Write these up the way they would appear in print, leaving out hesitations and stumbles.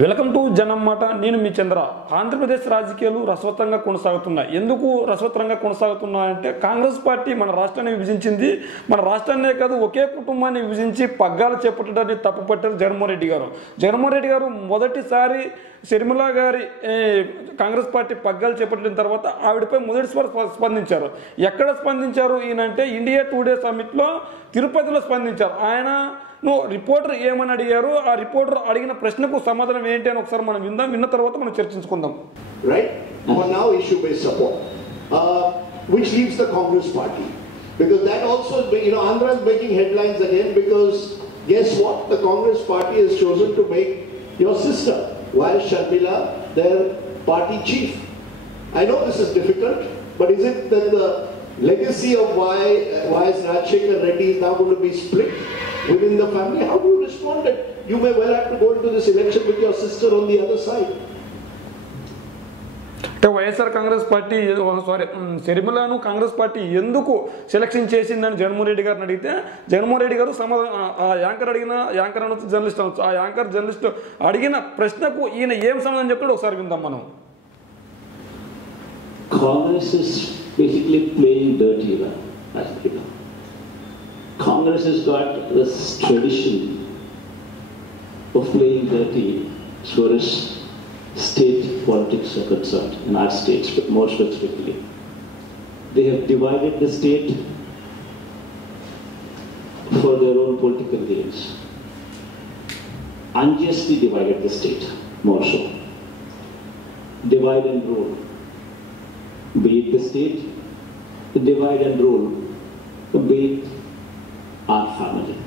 Welcome to జనం మాట. నేను మీ చంద్ర. ఆంధ్రప్రదేశ్ రాజకీయాలు రసవత్తంగా కొనసాగుతున్నాయి. ఎందుకు రసవత్తంగా కొనసాగుతున్నాయంటే కాంగ్రెస్ పార్టీ మన రాష్ట్రాన్ని విభజించింది. మన రాష్ట్రాన్నే కాదు ఒకే కుటుంబాన్ని విభజించి పగ్గాలు చేపట్టడాన్ని తప్పుపట్టారు జగన్మోహన్ రెడ్డి గారు. జగన్మోహన్ రెడ్డి గారు మొదటిసారి షర్మిల గారి కాంగ్రెస్ పార్టీ పగ్గాలు చేపట్టిన తర్వాత ఆవిడపై మొదటిసారి స్పందించారు. ఎక్కడ స్పందించారు ఈయనంటే ఇండియా టుడే సమ్మిట్లో తిరుపతిలో స్పందించారు. ఆయన రిపోర్టర్ ఏమని అడిగారు, ఆ రిపోర్టర్ అడిగిన ప్రశ్నకు సమాధానం ఏంటి అని ఒకసారి మనం విందాం. విన్న తర్వాత మనం చర్చించుకుందాం. Right? For now, issue-based support, which leaves the Congress party, because that also is, Andhra is making headlines again because guess what? The Congress party has chosen to make your sister, Y.S. Sharmila, their party chief. I know this is difficult, but is it that the legacy of Y.S. Rajshekhar Reddy is now going to be split within the family? How do you respond that you may well have to go into this election with your sister on the other side? YSR Congress party షర్మిలను Congress party ఎందుకు selection చేసిందని జగన్మోహన్ రెడ్డి గారిని అడిగితే జగన్మోహన్ రెడ్డి గారు anchor అనొచ్చు, journalist అనొచ్చు, ఆ anchor journalist అడిగిన ప్రశ్నకు ఈయన ఏం సమాధానం చెప్తాడో ఒకసారి విందాం మనం. Congress is basically playing dirty, as people. Congress has got this tradition of playing dirty as far as state politics are concerned, in our states, but more specifically. They have divided the state for their own political gains. Unjustly divided the state, more so. Divide and rule. Be it the state, divide and rule, be it our family.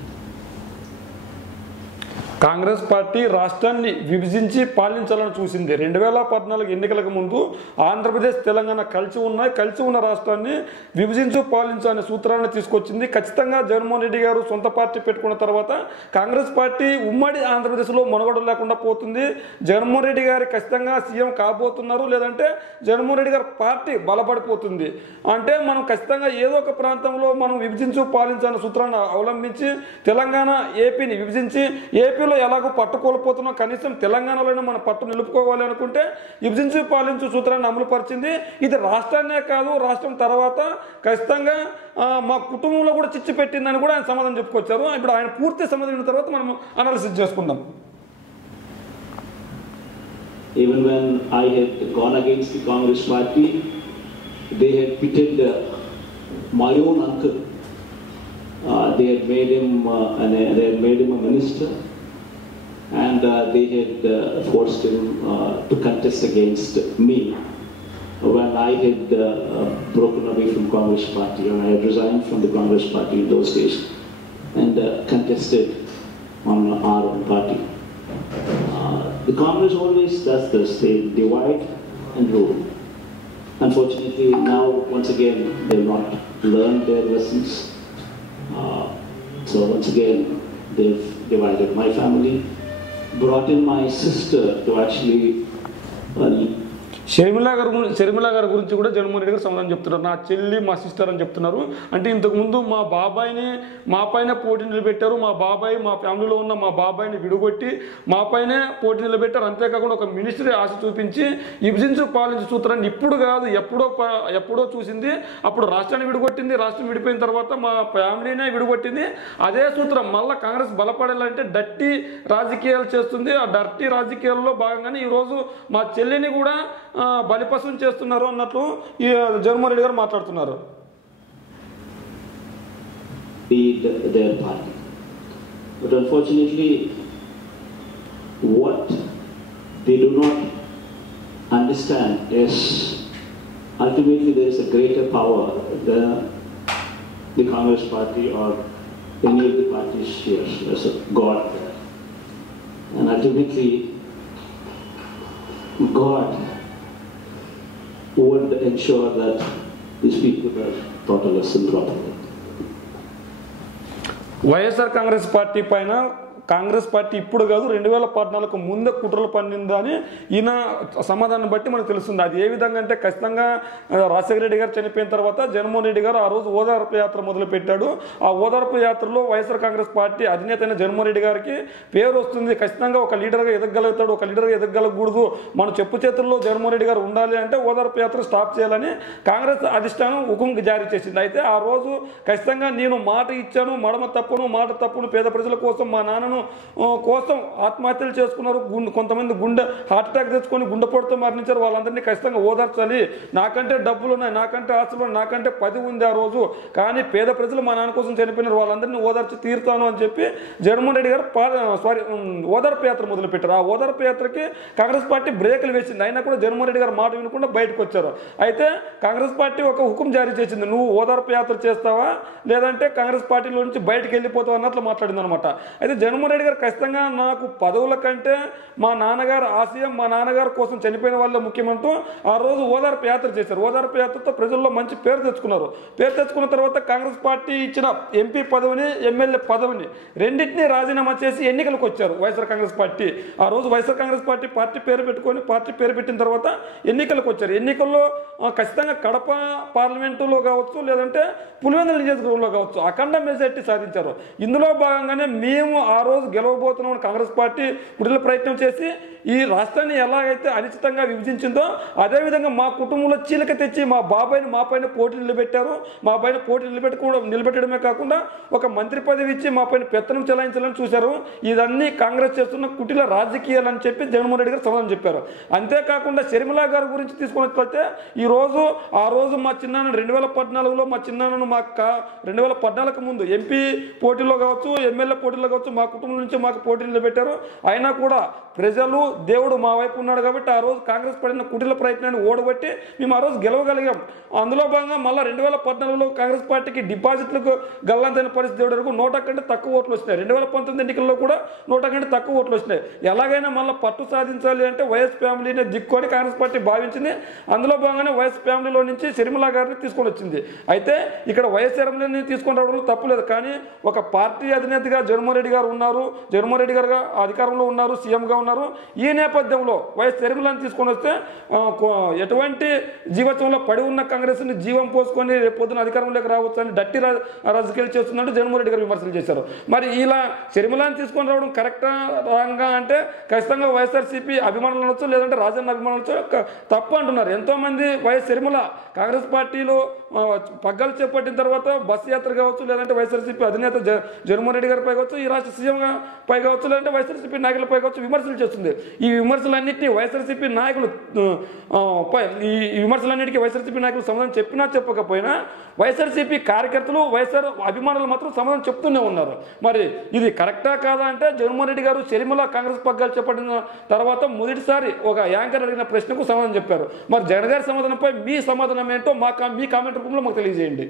Congress party రాష్ట్రాన్ని విభజించి పాలించాలని చూసింది. 2014 ఎన్నికలకు ముందు ఆంధ్రప్రదేశ్ తెలంగాణ కలిసి ఉన్న రాష్ట్రాన్ని విభజించు పాలించు అనే సూత్రాన్ని తీసుకొచ్చింది. ఖచ్చితంగా జగన్మోహన్ రెడ్డి గారు సొంత పార్టీ పెట్టుకున్న తర్వాత కాంగ్రెస్ పార్టీ ఉమ్మడి ఆంధ్రప్రదేశ్లో మనుగడ లేకుండా పోతుంది. జగన్మోహన్ రెడ్డి గారు ఖచ్చితంగా సీఎం కాబోతున్నారు, లేదంటే జగన్మోహన్ రెడ్డి గారి పార్టీ బలపడిపోతుంది. అంటే మనం ఖచ్చితంగా ఏదో ఒక ప్రాంతంలో మనం విభజించు పాలించాలనే సూత్రాన్ని అవలంబించి తెలంగాణ ఏపీని విభజించి ఏపీలో ఎలాగో పట్టు కోల్పోతున్నాం, కనీసం తెలంగాణలోనే మన పట్టు నిలుపుకోవాలి అనుకుంటే విభజించి పాలించు సూత్రాన్ని అమలు పరిచింది. ఇది రాష్ట్రాన్నే కాదు, రాష్ట్రం తర్వాత ఖచ్చితంగా మా కుటుంబంలో కూడా చిచ్చు పెట్టిందని కూడా ఆయన సమాధానం చెప్పుకొచ్చారు. ఇప్పుడు ఆయన పూర్తి సమాధానం విన్న తర్వాత మనం అనాలిసిస్ చేసుకుందాం. Even when I had gone against the Congress party, they had pitted my own uncle. They had made him a minister, and they had forced him to contest against me when I had broken away from Congress party, and I had resigned from the Congress party in those days and contested on our own party. The Congress always does this. They divide and rule. Unfortunately, now once again they've not learned their lessons. So once again they've divided my family, brought in my sister to actually Sharmila గారి గురించి కూడా జగన్మోహన్ రెడ్డి గారు సమాధానం చెప్తున్నారు. నా చెల్లి, మా sister అని చెప్తున్నారు. అంటే ఇంతకుముందు మా బాబాయిని మా పైన పోటీ నిలబెట్టారు, మా బాబాయ్ మా ఫ్యామిలీలో ఉన్న మా బాబాయిని విడుగొట్టి మా పైనే పోటీ నిలబెట్టారు. అంతేకాకుండా ఒక మినిస్ట్రీ ఆశ చూపించి విభజించు పాలించు సూత్రాన్ని ఇప్పుడు కాదు ఎప్పుడో చూసింది. అప్పుడు రాష్ట్రాన్ని విడుగొట్టింది, రాష్ట్రం విడిపోయిన తర్వాత మా ఫ్యామిలీనే విడుగొట్టింది. అదే సూత్రం మళ్ళీ కాంగ్రెస్ బలపడాలంటే డర్టీ రాజకీయాలు చేస్తుంది. ఆ డర్టీ రాజకీయాల్లో భాగంగానే ఈరోజు మా చెల్లిని కూడా బలిపశం చేస్తున్నారు అన్నట్లు ఈ జగన్మోహన్ రెడ్డి గారు మాట్లాడుతున్నారు. Their party, but unfortunately, what they do not understand is ultimately there is a greater power than the Congress party or any of the parties here. There's a God there, and ultimately, God would ensure that these people are taught a lesson properly. YSR Congress party పైన Congress party ఇప్పుడు కాదు 2014 ముందే కుట్రలు పన్నిందా అని ఈయన సమాధానం బట్టి మనకు తెలుస్తుంది. అది ఏ విధంగా అంటే ఖచ్చితంగా రాజశేఖర రెడ్డి గారు చనిపోయిన తర్వాత జగన్మోహన్ రెడ్డి గారు ఆ రోజు ఓదార్పు యాత్ర మొదలుపెట్టాడు. ఆ ఓదార్పు యాత్రలో వైఎస్ఆర్ కాంగ్రెస్ పార్టీ అధినేత అయిన జగన్మోహన్ రెడ్డి గారికి పేరు వస్తుంది, ఖచ్చితంగా ఒక లీడర్గా ఎదగలుగుతాడు, ఒక లీడర్గా ఎదగలకూడదు, మన చెప్పు చేతుల్లో జగన్మోహన్ రెడ్డి గారు ఉండాలి అంటే ఓదార్పు యాత్ర స్టాప్ చేయాలని కాంగ్రెస్ అధిష్టానం హుకుం జారీ చేసింది. అయితే ఆ రోజు ఖచ్చితంగా నేను మాట ఇచ్చాను, మాట తప్పును పేద ప్రజల కోసం మా నాన్నను కోసం ఆత్మహత్యలు చేసుకున్నారు, కొంతమంది హార్ట్ అటాక్ తెచ్చుకొని గుండెపోటుతో మరణించారు, వాళ్ళందరినీ ఖచ్చితంగా ఓదార్చాలి, నాకంటే డబ్బులు ఉన్నాయి, నాకంటే ఆస్తులు ఉన్నాయి, నాకంటే 10 ఉంది ఆ రోజు, కానీ పేద ప్రజలు మా నాన్న కోసం చనిపోయినారు, వాళ్ళందరినీ ఓదార్చి తీరుతాను అని చెప్పి జగన్మోహన్ రెడ్డి గారు ఓదార్పు యాత్ర మొదలుపెట్టారు. ఆ ఓదార్పు యాత్రకి కాంగ్రెస్ పార్టీ బ్రేకులు వేసింది. అయినా కూడా జగన్మోహన్ రెడ్డి గారు మాట వినకుండా బయటకు వచ్చారు. అయితే కాంగ్రెస్ పార్టీ ఒక హుకుం జారీ చేసింది, నువ్వు ఓదార్పు యాత్ర చేస్తావా లేదంటే కాంగ్రెస్ పార్టీలో నుంచి బయటకు వెళ్ళిపోతావు అన్నట్లు మాట్లాడింది అనమాట. అయితే జగన్మోహన్ రెడ్డి గారు ఖచ్చితంగా నాకు పదవుల కంటే మా నాన్నగారు ఆశయం, మా నాన్నగారు కోసం చనిపోయిన వాళ్ళే ముఖ్యమంటూ ఆ రోజు ఓదార్పు యాత్ర చేశారు. ఓదార్పు యాత్రతో ప్రజల్లో మంచి పేరు తెచ్చుకున్నారు. పేరు తెచ్చుకున్న తర్వాత కాంగ్రెస్ పార్టీ ఇచ్చిన ఎంపీ పదవిని, ఎమ్మెల్యే పదవిని రెండింటినీ రాజీనామా చేసి ఎన్నికలకు వచ్చారు వైఎస్ఆర్ కాంగ్రెస్ పార్టీ. ఆ రోజు వైఎస్ఆర్ కాంగ్రెస్ పార్టీ పేరు పెట్టిన తర్వాత ఎన్నికలకు వచ్చారు. ఎన్నికల్లో ఖచ్చితంగా కడప పార్లమెంటులో కావచ్చు, లేదంటే పులివెందుల నియోజకవర్గంలో కావచ్చు అఖండ మెజార్టీ సాధించారు. ఇందులో భాగంగానే మేము ఆ రోజు గెలవబోతున్నామని కాంగ్రెస్ పార్టీ విడుదల ప్రయత్నం చేసి ఈ రాష్ట్రాన్ని ఎలాగైతే అనిశ్చితంగా విభజించిందో అదేవిధంగా మా కుటుంబంలో చీలిక తెచ్చి మా బాబాయిని మా పైన పోటీ నిలబెట్టారు. మా పైన పోటీ నిలబెట్టడమే కాకుండా ఒక మంత్రి పదవి ఇచ్చి మా పైన పెత్తనం చెలాయించాలని చూశారు. ఇదన్నీ కాంగ్రెస్ చేస్తున్న కుటిల రాజకీయాలని చెప్పి జగన్మోహన్ రెడ్డి గారు సమాధానం చెప్పారు. అంతేకాకుండా షర్మిల గారి గురించి తీసుకున్నట్లయితే ఆ రోజు మా చిన్నాన్న 2014లో మా చిన్నాన్నను 2014 ముందు ఎంపీ పోటీలో కావచ్చు, ఎమ్మెల్యే పోటీలో కావచ్చు మా కుటుంబం నుంచి మాకు పోటీ నిలబెట్టారు. అయినా కూడా ప్రజలు దేవుడు మా వైపు ఉన్నాడు కాబట్టి ఆ రోజు కాంగ్రెస్ పడిన కుటిల ప్రయత్నాన్ని ఓడగొట్టి మేము ఆ రోజు గెలవగలిగాం. అందులో భాగంగా మళ్ళీ 2014లో కాంగ్రెస్ పార్టీకి డిపాజిట్లకు గల్లంతైన పరిస్థితి వరకు 100 కంటే తక్కువ ఓట్లు వచ్చినాయి. 2019 ఎన్నికల్లో కూడా 100 కంటే తక్కువ ఓట్లు వచ్చినాయి. ఎలాగైనా మళ్ళీ పట్టు సాధించాలి అంటే వైఎస్ ఫ్యామిలీనే దిక్కు అని కాంగ్రెస్ పార్టీ భావించింది. అందులో భాగంగానే వైఎస్ ఫ్యామిలీలో నుంచి షర్మిల గారిని తీసుకొని వచ్చింది. అయితే ఇక్కడ వైఎస్ ఫ్యామిలీని తీసుకొని రావడంలో తప్పులేదు, కానీ ఒక పార్టీ అధినేతగా జగన్మోహన్ రెడ్డి గారు ఉన్నారు, జగన్మోహన్ రెడ్డి గారు అధికారంలో ఉన్నారు, సీఎంగా ఉన్నారు. ఈ నేపథ్యంలో వైఎస్ షర్మిలను తీసుకొని వస్తే ఎటువంటి జీవత్వంలో పడి ఉన్న కాంగ్రెస్ని జీవం పోసుకొని రేపు పొద్దున అధికారంలోకి రావచ్చు అని డట్టి రాజకీయాలు చేస్తున్నట్టు జగన్మోహన్ రెడ్డి గారు విమర్శలు చేశారు. మరి ఇలా షర్మిలను తీసుకొని రావడం కరెక్టా రాంగా అంటే ఖచ్చితంగా వైఎస్ఆర్సీపీ అభిమానులు అనొచ్చు, లేదంటే రాజన్న అభిమానులు తప్పు అంటున్నారు. ఎంతోమంది వైఎస్ షర్మిల కాంగ్రెస్ పార్టీలో పగ్గాలు చేపట్టిన తర్వాత బస్సు యాత్ర కావచ్చు, లేదంటే వైఎస్ఆర్సీపీ అధినేత జగన్మోహన్ రెడ్డి గారిపై కావచ్చు, ఈ రాష్ట్ర సీఎంగా పై కావచ్చు, లేదంటే వైఎస్ఆర్సీపీ నాయకులపై కావచ్చు విమర్శలు చేస్తుంది. ఈ విమర్శలన్నింటినీ వైఎస్ఆర్సీపీ నాయకులు వైఎస్ఆర్సీపీ నాయకులు సమాధానం చెప్పినా చెప్పకపోయినా వైఎస్ఆర్సీపీ కార్యకర్తలు, వైఎస్ఆర్ అభిమానులు మాత్రం సమాధానం చెప్తూనే ఉన్నారు. మరి ఇది కరెక్టా కాదా అంటే జగన్మోహన్ రెడ్డి గారు షర్మిల కాంగ్రెస్ పగ్గాలు చేపట్టిన తర్వాత మొదటిసారి ఒక యాంకర్ అడిగిన ప్రశ్నకు సమాధానం చెప్పారు. మరి జగన్ గారి సమాధానంపై మీ సమాధానం ఏంటో మీ కామెంట్ రూపంలో మాకు తెలియజేయండి.